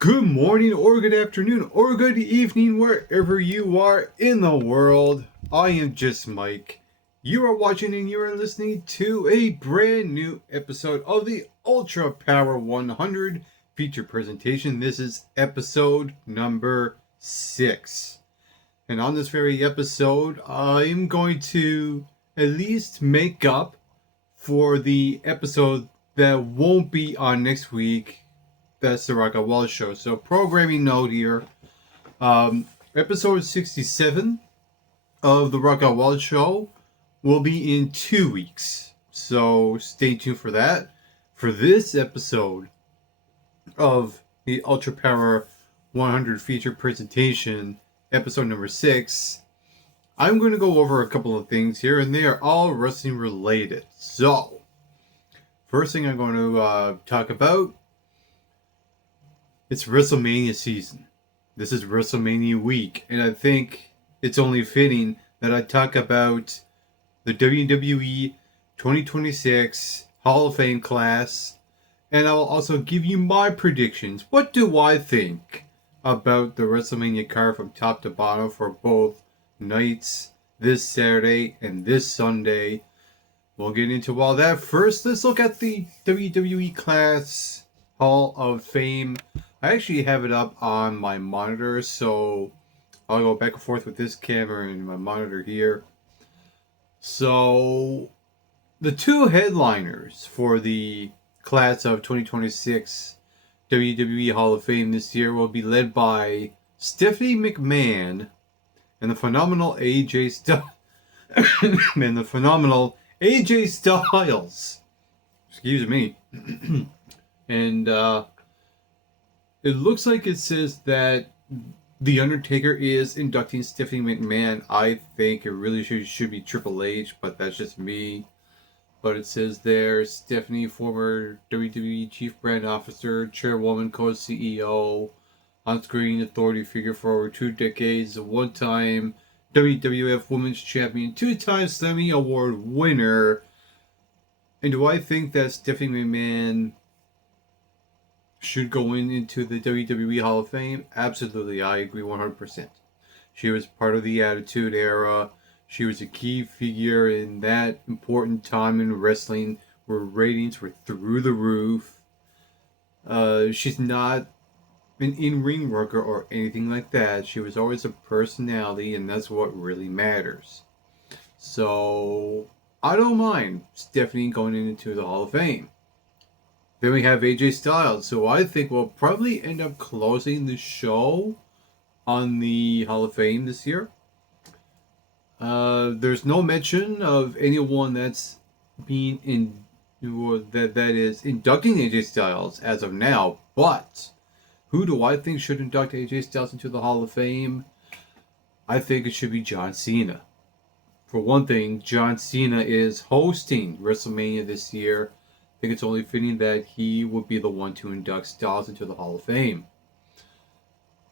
Good morning, or good afternoon, or good evening, wherever you are in the world. I am just Mike. You are watching and you are listening to a brand new episode of the Ultra Power 100 feature presentation. This is episode number 6. And on this very episode, I'm going to at least make up for the episode that won't be on next week. That's the Rock Wall Show. So, programming note here. Episode 67 of the Rock Wall Show will be in 2 weeks. So, stay tuned for that. For this episode of the Ultra Power 100 feature presentation, episode number 6, I'm going to go over a couple of things here, and they are all wrestling related. So, first thing I'm going to talk about, it's WrestleMania season. This is WrestleMania week, and I think it's only fitting that I talk about the WWE 2026 Hall of Fame class, and I'll also give you my predictions. What do I think about the WrestleMania card from top to bottom for both nights, this Saturday and this Sunday? We'll get into all that. First, let's look at the WWE class Hall of Fame. I actually have it up on my monitor, so I'll go back and forth with this camera and my monitor here. So, the two headliners for the class of 2026 WWE Hall of Fame this year will be led by Stephanie McMahon and the phenomenal AJ Styles. Excuse me. And it looks like it says that The Undertaker is inducting Stephanie McMahon. I think it really should be Triple H, but that's just me. But it says there, Stephanie, former WWE Chief Brand Officer, Chairwoman, Co-CEO, on-screen authority figure for over 2 decades, a one-time WWF Women's Champion, 2-time Slammy Award winner. And do I think that Stephanie McMahon should go into the WWE Hall of Fame? Absolutely, I agree 100%. She was part of the Attitude Era. She was a key figure in that important time in wrestling where ratings were through the roof. She's not an in-ring worker or anything like that. She was always a personality, and that's what really matters. So, I don't mind Stephanie going into the Hall of Fame. Then we have AJ Styles, so I think we'll probably end up closing the show on the Hall of Fame this year. There's no mention of anyone that's being that is inducting AJ Styles as of now, but who do I think should induct AJ Styles into the Hall of Fame? I think it should be John Cena. For one thing, John Cena is hosting WrestleMania this year. I think it's only fitting that he would be the one to induct Styles into the Hall of Fame.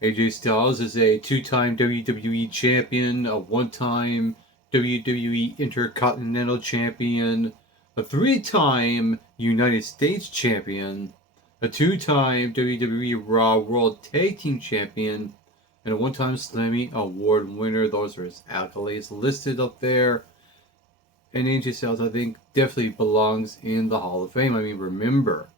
AJ Styles is a 2-time WWE champion, a 1-time WWE Intercontinental champion, a 3-time United States champion, a 2-time WWE Raw World Tag Team champion, and a 1-time Slammy Award winner. Those are his accolades listed up there. And AJ Styles, I think, definitely belongs in the Hall of Fame. I mean, remember,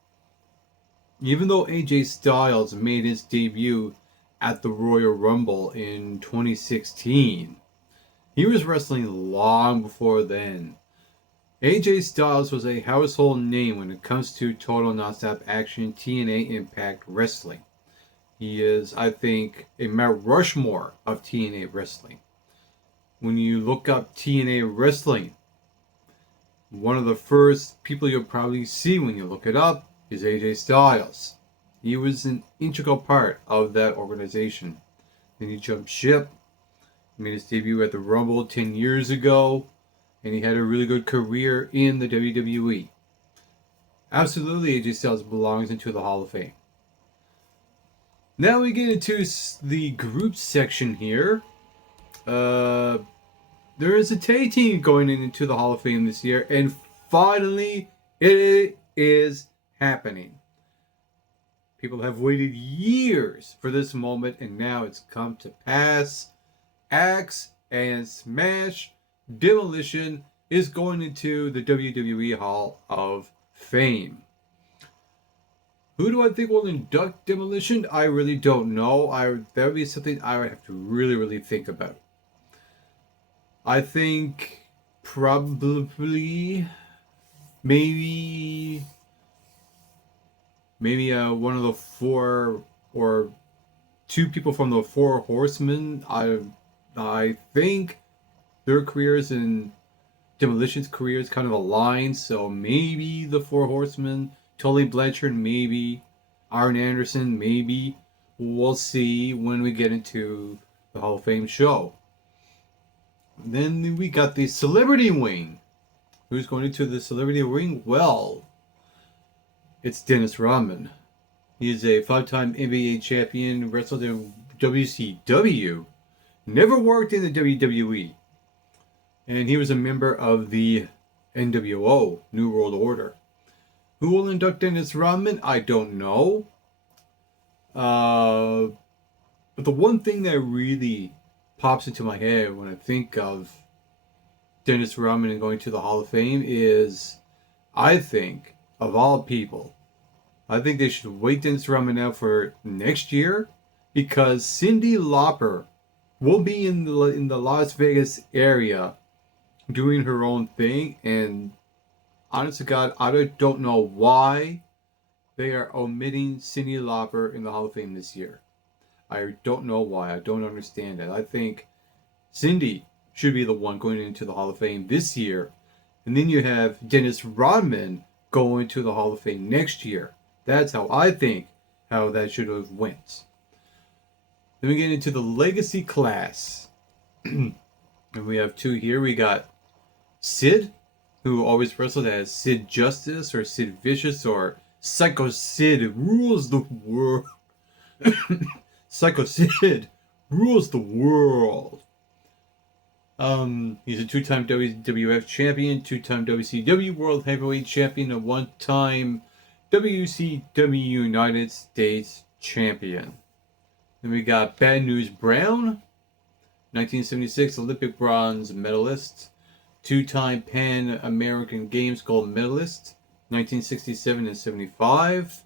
even though AJ Styles made his debut at the Royal Rumble in 2016, he was wrestling long before then. AJ Styles was a household name when it comes to total nonstop action TNA Impact Wrestling. He is, I think, a Mount Rushmore of TNA Wrestling. When you look up TNA Wrestling, one of the first people you'll probably see when you look it up is AJ Styles. He was an integral part of that organization. Then he jumped ship, made his debut at the Rumble 10 years ago, and he had a really good career in the WWE. Absolutely, AJ Styles belongs into the Hall of Fame. Now we get into the group section here. There is a tag team going into the Hall of Fame this year, and finally, it is happening. People have waited years for this moment, and now it's come to pass. Axe and Smash Demolition is going into the WWE Hall of Fame. Who do I think will induct Demolition? I really don't know. That would be something I would have to really think about. I think probably maybe one of the four or two people from the Four Horsemen. I think their careers and Demolition's careers kind of align, so maybe the Four Horsemen, Tully Blanchard, maybe Arn Anderson, maybe. We'll see when we get into the Hall of Fame show. Then we got the Celebrity Wing. Who's going into the Celebrity Wing? Well, it's Dennis Rodman. He is a 5-time NBA champion, wrestled in WCW, never worked in the WWE. And he was a member of the NWO, New World Order. Who will induct Dennis Rodman? I don't know. But the one thing that really pops into my head when I think of Dennis Rodman and going to the Hall of Fame is, I think, of all people, I think they should wait Dennis Rodman out for next year, because Cyndi Lauper will be in the Las Vegas area doing her own thing, and honest to God, I don't know why they are omitting Cyndi Lauper in the Hall of Fame this year. I don't know why. I don't understand that. I think Cyndi should be the one going into the Hall of Fame this year, and then you have Dennis Rodman going to the Hall of Fame next year. That's how I think how that should have went. Then we get into the legacy class. And we have two here. We got Sid, who always wrestled as Sid Justice or Sid Vicious or Psycho Sid rules the world. Psycho Sid rules the world. He's a 2-time WWF champion, 2-time WCW World Heavyweight Champion, and 1-time WCW United States Champion. Then we got Bad News Brown, 1976 Olympic bronze medalist, 2-time Pan American Games gold medalist, 1967 and 75.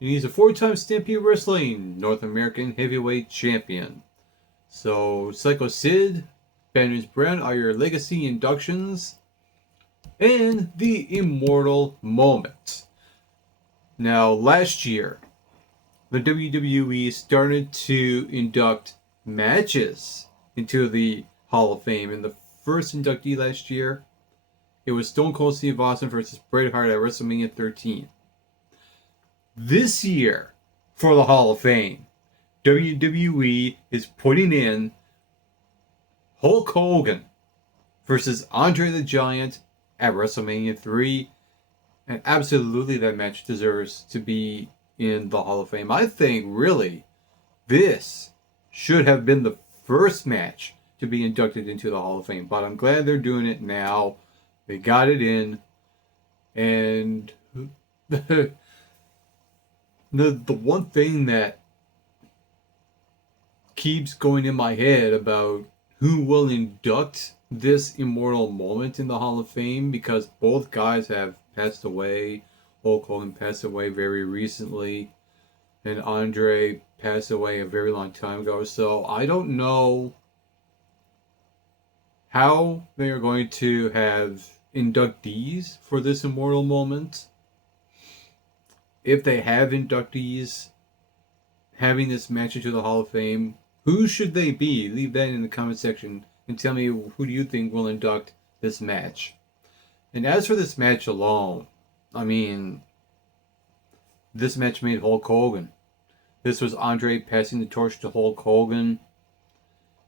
And he's a 4-time Stampede Wrestling North American Heavyweight Champion. So Psycho Sid, Bad News Brown are your legacy inductions. And the Immortal Moment. Now, last year, the WWE started to induct matches into the Hall of Fame. And the first inductee last year, it was Stone Cold Steve Austin versus Bret Hart at WrestleMania 13. This year, for the Hall of Fame, WWE is putting in Hulk Hogan versus Andre the Giant at WrestleMania 3. And absolutely that match deserves to be in the Hall of Fame. I think, really, this should have been the first match to be inducted into the Hall of Fame. But I'm glad they're doing it now. They got it in. And the one thing that keeps going in my head about who will induct this immortal moment in the Hall of Fame, because both guys have passed away. Hulk Hogan passed away very recently, and Andre passed away a very long time ago. So I don't know how they are going to have inductees for this immortal moment. If they have inductees having this match into the Hall of Fame, who should they be? Leave that in the comment section and tell me who do you think will induct this match. And as for this match alone, I mean, this match made Hulk Hogan. This was Andre passing the torch to Hulk Hogan.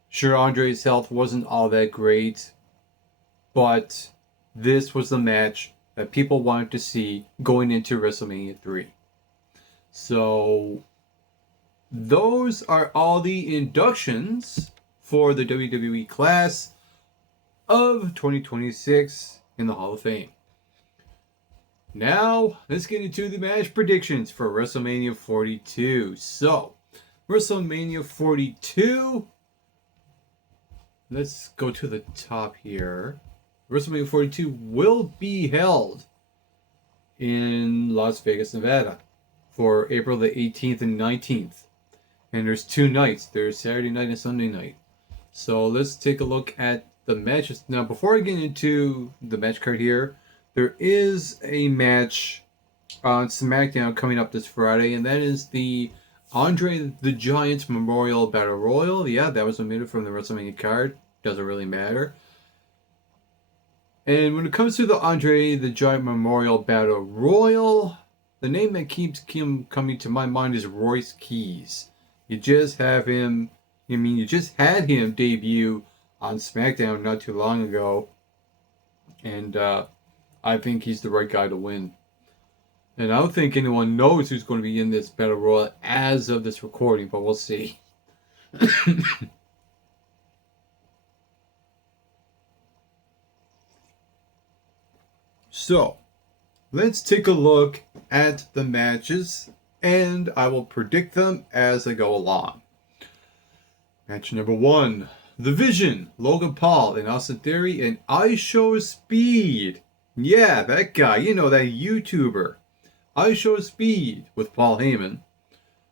Sure, Andre's health wasn't all that great, but this was the match that people wanted to see going into WrestleMania 3. So, those are all the inductions for the WWE class of 2026 in the Hall of Fame. Now, let's get into the match predictions for WrestleMania 42. So, WrestleMania 42, let's go to the top here. WrestleMania 42 will be held in Las Vegas, Nevada for April the 18th and 19th. And there's 2 nights. There's Saturday night and Sunday night. So let's take a look at the matches. Now, before I get into the match card here, there is a match on SmackDown coming up this Friday, and that is the Andre the Giant Memorial Battle Royal. Yeah, that was omitted from the WrestleMania card. Doesn't really matter. And when it comes to the Andre the Giant Memorial Battle Royal, the name that keeps coming to my mind is Royce Keys. You just had him debut on SmackDown not too long ago. And I think he's the right guy to win. And I don't think anyone knows who's going to be in this Battle Royal as of this recording, but we'll see. So, let's take a look at the matches, and I will predict them as I go along. Match number 1. The Vision, Logan Paul and Austin Theory, and I Show Speed. Yeah, that guy, that YouTuber. I Show Speed with Paul Heyman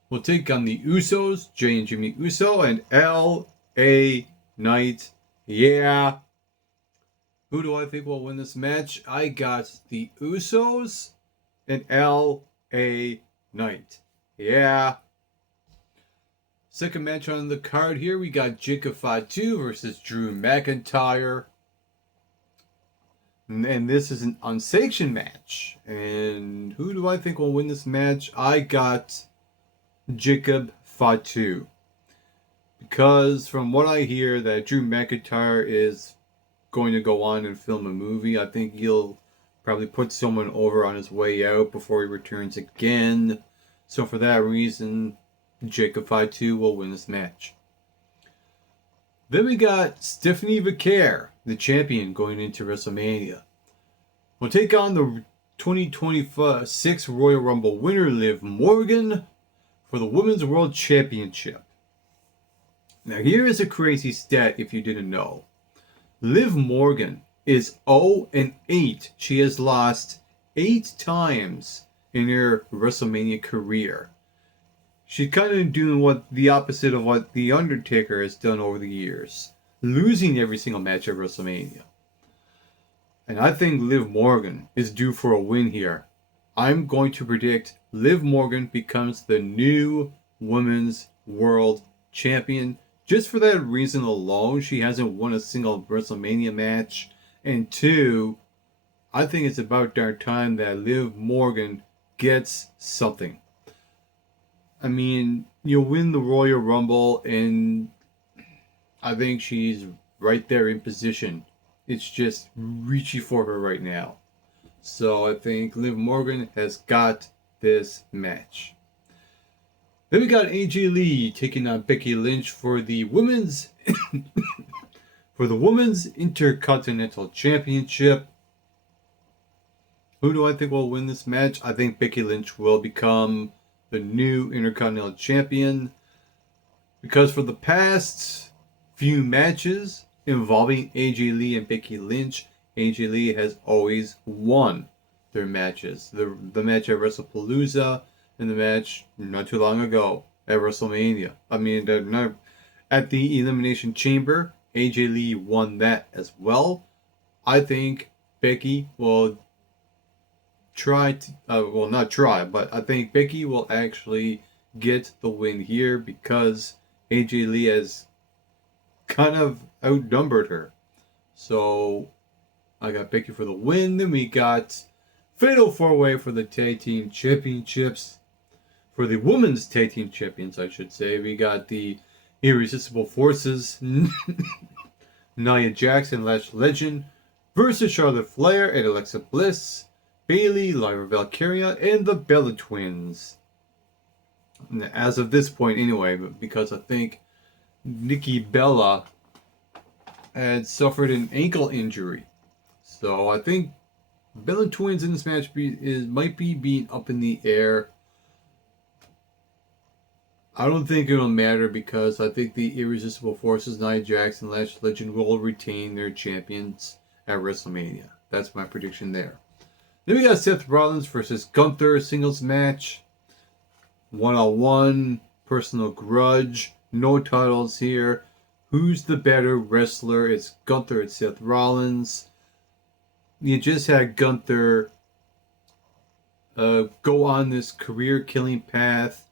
will take on the Usos, Jay and Jimmy Uso, and L.A. Knight. Yeah. Who do I think will win this match? I got the Usos and L.A. Knight. Yeah. Second match on the card here, we got Jacob Fatu versus Drew McIntyre. And this is an unsanctioned match. And who do I think will win this match? I got Jacob Fatu. Because from what I hear, that Drew McIntyre is going to go on and film a movie. I think he'll probably put someone over on his way out before he returns again. So for that reason, Jacob Fatu will win this match. Then we got Stephanie Vicaire, the champion, going into WrestleMania. We'll take on the 2026 Royal Rumble winner, Liv Morgan, for the Women's World Championship. Now here is a crazy stat if you didn't know. Liv Morgan is 0-8. She has lost 8 times in her WrestleMania career. She's kind of doing the opposite of what The Undertaker has done over the years. Losing every single match at WrestleMania. And I think Liv Morgan is due for a win here. I'm going to predict Liv Morgan becomes the new Women's World Champion. Just for that reason alone, she hasn't won a single WrestleMania match. And 2, I think it's about darn time that Liv Morgan gets something. I mean, you'll win the Royal Rumble, and I think she's right there in position. It's just reaching for her right now. So I think Liv Morgan has got this match. Then we got AJ Lee taking on Becky Lynch for the women's Intercontinental Championship. Who do I think will win this match? I think Becky Lynch will become the new Intercontinental Champion, because for the past few matches involving AJ Lee and Becky Lynch, AJ Lee has always won their matches. The match at WrestlePalooza and the match not too long ago at WrestleMania. I mean, at the Elimination Chamber, AJ Lee won that as well. I think Becky will I think Becky will actually get the win here because AJ Lee has kind of outnumbered her. So I got Becky for the win. Then we got Fatal 4-Way for the Tag Team Championships. For the Women's Tag Team Champions, I should say, we got the Irresistible Forces, Nia Jax and Lash Legend, versus Charlotte Flair and Alexa Bliss, Bayley, Lyra Valkyria, and the Bella Twins. As of this point, anyway, because I think Nikki Bella had suffered an ankle injury. So I think Bella Twins in this match might be being up in the air. I don't think it'll matter because I think the Irresistible Forces, Nia Jax and Lash Legend, will retain their champions at WrestleMania. That's my prediction there. Then we got Seth Rollins versus Gunther singles match. 1-on-1, personal grudge, no titles here. Who's the better wrestler? It's Gunther, it's Seth Rollins. You just had Gunther go on this career-killing path,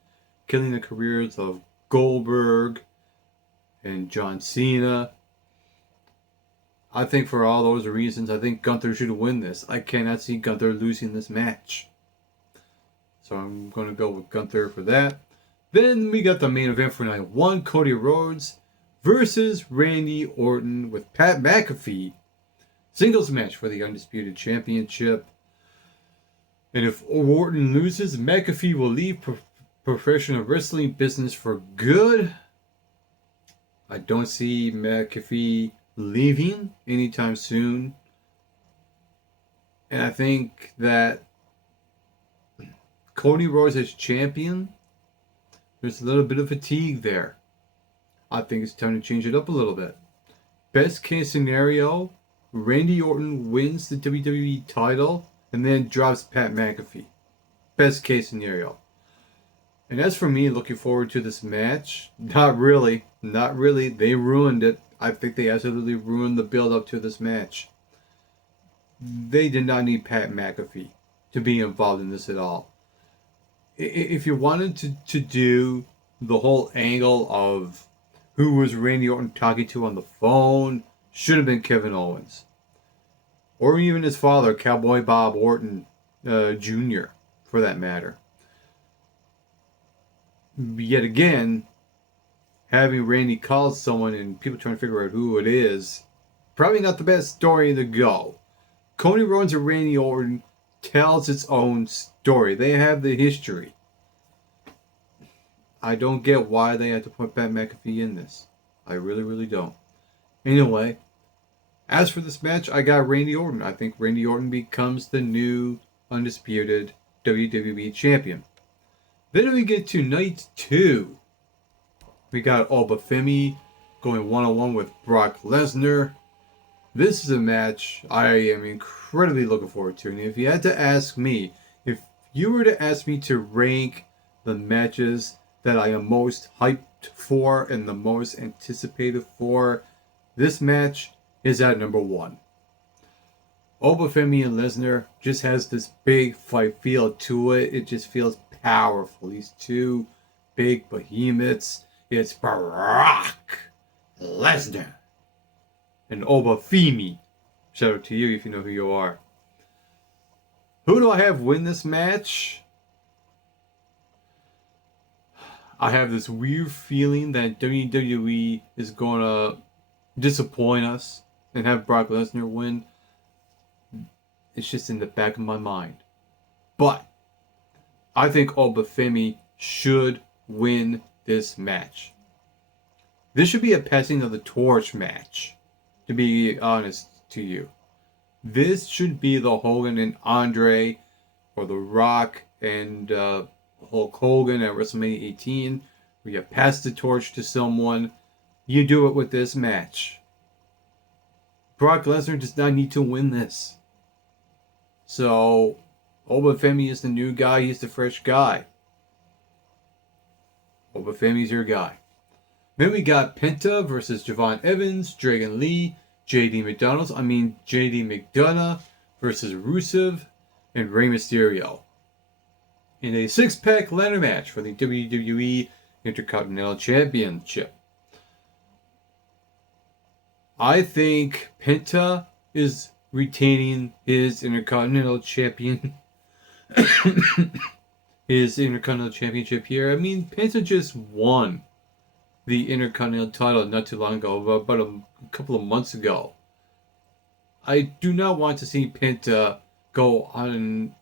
killing the careers of Goldberg and John Cena. I think for all those reasons, I think Gunther should win this. I cannot see Gunther losing this match. So I'm going to go with Gunther for that. Then we got the main event for night 1, Cody Rhodes versus Randy Orton with Pat McAfee. Singles match for the Undisputed Championship. And if Orton loses, McAfee will leave professional wrestling business for good. I don't see McAfee leaving anytime soon. And I think that Cody Rhodes as champion, there's a little bit of fatigue there. I think it's time to change it up a little bit. Best case scenario, Randy Orton wins the WWE title and then drops Pat McAfee. Best case scenario. And as for me, looking forward to this match, not really. They ruined it. I think they absolutely ruined the build-up to this match. They did not need Pat McAfee to be involved in this at all. If you wanted to do the whole angle of who was Randy Orton talking to on the phone, should have been Kevin Owens. Or even his father, Cowboy Bob Orton Jr., for that matter. Yet again, having Randy call someone and people trying to figure out who it is, probably not the best story to go. Cody Rhodes and Randy Orton tells its own story. They have the history. I don't get why they had to put Pat McAfee in this. I really don't. Anyway, as for this match, I got Randy Orton. I think Randy Orton becomes the new undisputed WWE champion. Then we get to night 2. We got Obafemi going 1-on-1 with Brock Lesnar. This is a match I am incredibly looking forward to. And if you had to ask me, if you were to ask me to rank the matches that I am most hyped for and the most anticipated for, this match is at number 1. Obafemi and Lesnar just has this big fight feel to it. It just feels powerful. These two big behemoths. It's Brock Lesnar and Obafemi. Shout out to you if you know who you are. Who do I have win this match? I have this weird feeling that WWE is going to disappoint us and have Brock Lesnar win. It's just in the back of my mind. But I think Obafemi should win this match. This should be a passing of the torch match, to be honest to you. This should be the Hogan and Andre, or The Rock and Hulk Hogan at WrestleMania 18, where you pass the torch to someone. You do it with this match. Brock Lesnar does not need to win this. So, Obafemi is the new guy. He's the fresh guy. Obafemi's your guy. Then we got Penta versus Javon Evans, Dragon Lee, JD McDonough versus Rusev and Rey Mysterio in a 6-pack ladder match for the WWE Intercontinental Championship. I think Penta is retaining his Intercontinental Champion. His Intercontinental Championship here. I mean, Penta just won the Intercontinental title not too long ago, about a couple of months ago. I do not want to see Penta go on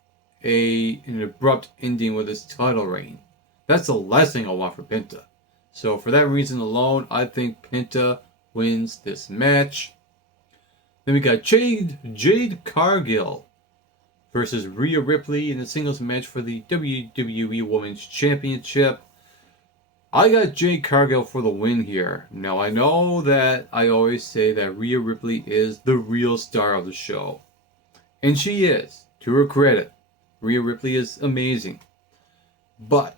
an abrupt ending with his title reign. That's the last thing I want for Penta. So for that reason alone, I think Penta wins this match. Then we got Jade Cargill versus Rhea Ripley in a singles match for the WWE Women's Championship. I got Jade Cargill for the win here. Now, I know that I always say that Rhea Ripley is the real star of the show. And she is, to her credit. Rhea Ripley is amazing. But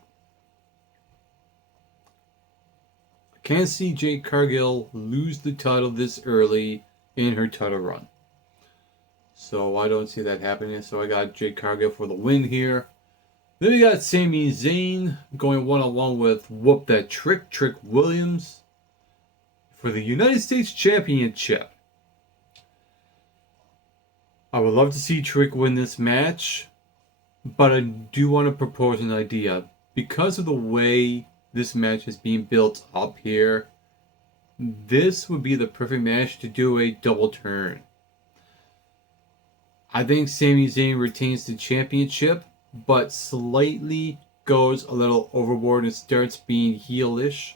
I can't see Jade Cargill lose the title this early in her title run. So I don't see that happening. So I got Jade Cargill for the win here. Then we got Sami Zayn going one-on-one with Whoop That Trick Williams for the United States Championship. I would love to see Trick win this match, but I do want to propose an idea. Because of the way this match is being built up here, this would be the perfect match to do a double turn. I think Sami Zayn retains the championship, but slightly goes a little overboard and starts being heelish.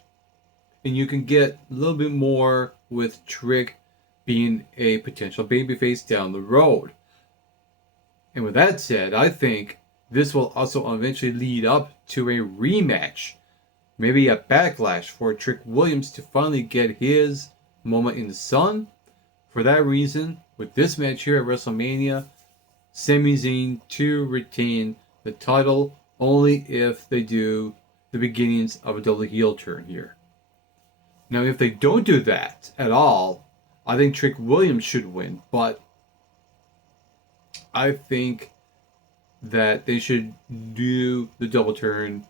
And you can get a little bit more with Trick being a potential babyface down the road. And with that said, I think this will also eventually lead up to a rematch. Maybe a backlash for Trick Williams to finally get his moment in the sun. For that reason, with this match here at WrestleMania, Sami Zayn to retain the title only if they do the beginnings of a double heel turn here. Now, if they don't do that at all, I think Trick Williams should win, but I think that they should do the double turn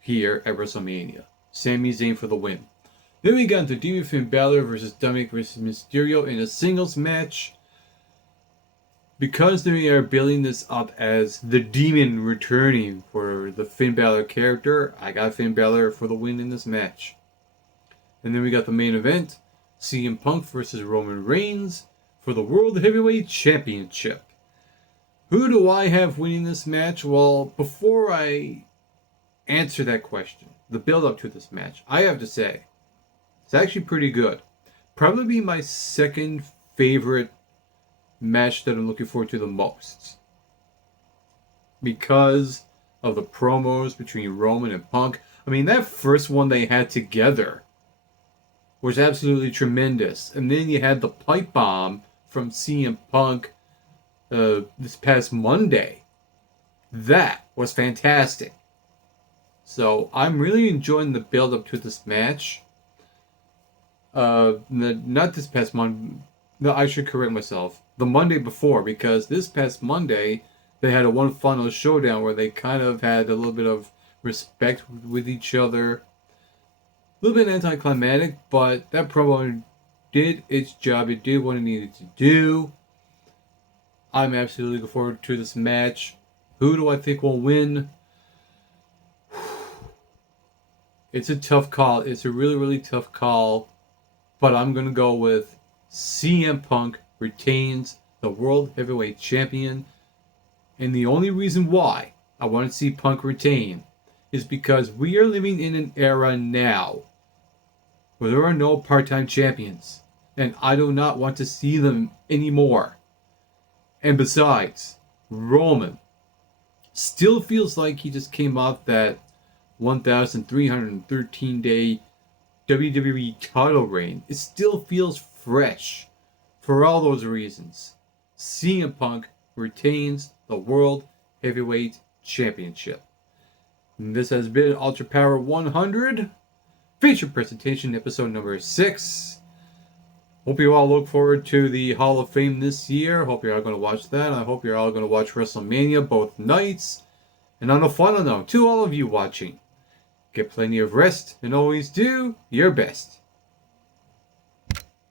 here at WrestleMania. Sami Zayn for the win. Then we got into Demon Finn Balor versus Dominic versus Mysterio in a singles match. Because they are building this up as the Demon returning for the Finn Balor character, I got Finn Balor for the win in this match. And then we got the main event, CM Punk versus Roman Reigns for the World Heavyweight Championship. Who do I have winning this match? Well, before I answer that question, the build-up to this match, I have to say, it's actually pretty good. Probably my second favorite match that I'm looking forward to the most. Because of the promos between Roman and Punk. I mean, that first one they had together was absolutely tremendous. And then you had the pipe bomb from CM Punk this past Monday. That was fantastic. So I'm really enjoying the build up to this match. Not this past Monday. No, I should correct myself. The Monday before, because this past Monday they had a one final showdown where they kind of had a little bit of respect with each other. A little bit anticlimactic, but that promo did its job. It did what it needed to do. I'm absolutely looking forward to this match. Who do I think will win? It's a tough call. It's a really, really tough call. But I'm going to go with CM Punk retains the World Heavyweight Champion. And the only reason why I want to see Punk retain is because we are living in an era now where there are no part-time champions. And I do not want to see them anymore. And besides, Roman still feels like he just came off that 1,313-day WWE title reign. It still feels fresh for all those reasons. CM Punk retains the World Heavyweight Championship. And this has been Ultra Power 100 feature presentation episode number 6. Hope you all look forward to the Hall of Fame this year. Hope you're all going to watch that. I hope you're all going to watch WrestleMania both nights. And on a final note, to all of you watching, get plenty of rest and always do your best.